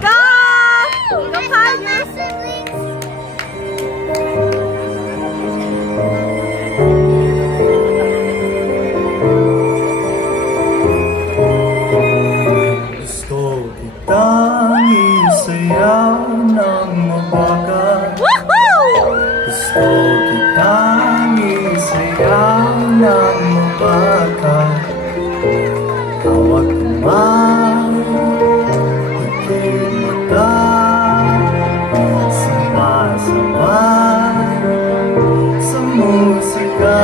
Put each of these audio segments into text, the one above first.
Go! Go, partner! Gusto kitang isayaw ng mabagal. Gusto kitang isayaw ng mabagal. Hawak kamay, ikay mata, sumasabay sa musika.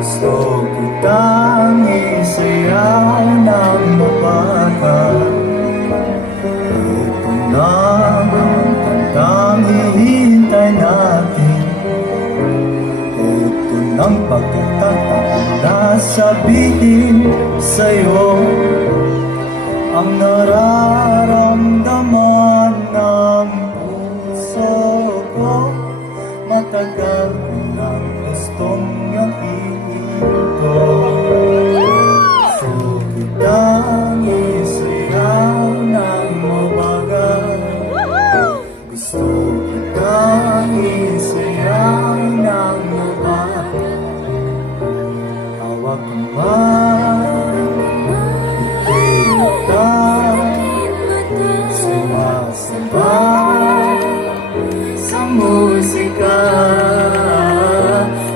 Gusto kitang isayaw ng mabagal. Ito na ang kantang hihintay natin. Ito ng pagkakataon na sabihin sa'yo ang nararamdaman ng puso ko. Matagal ko nang gustong ihinto. Gusto kitang isayaw ng mabagal. Gusto kitang isayaw ng mabagal. Hawak kamay, ikay mata, sumasabay sa musika.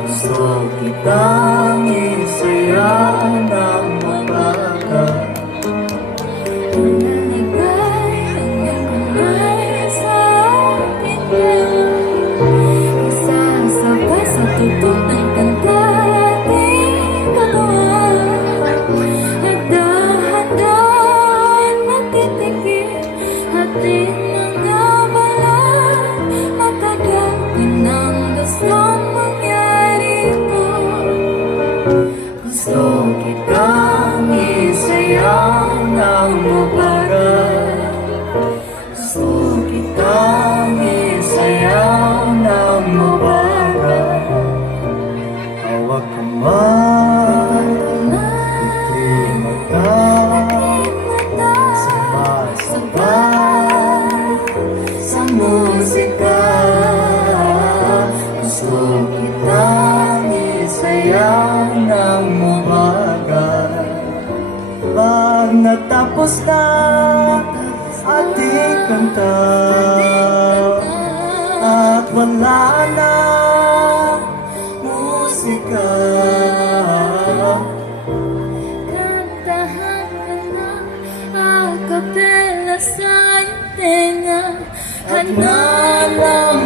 Gusto kitang isayaw ng mabagal. Isasabay sa tutok ng kanta ating katawan. Handa-handa natitikip ating mga balat. Matagal ko nang gustong mangyari ito. Gusto kitang isayaw ng mabagal. Gusto kitang isayaw ng mabagal. Hawak kamay, ikay mata, sumasabay sa musika. Gusto kitang isayaw ng mabagal. Pag natapos na ating kanta at wala na musika, Kantahan ka na a cappella sa iyong tenga. at nalang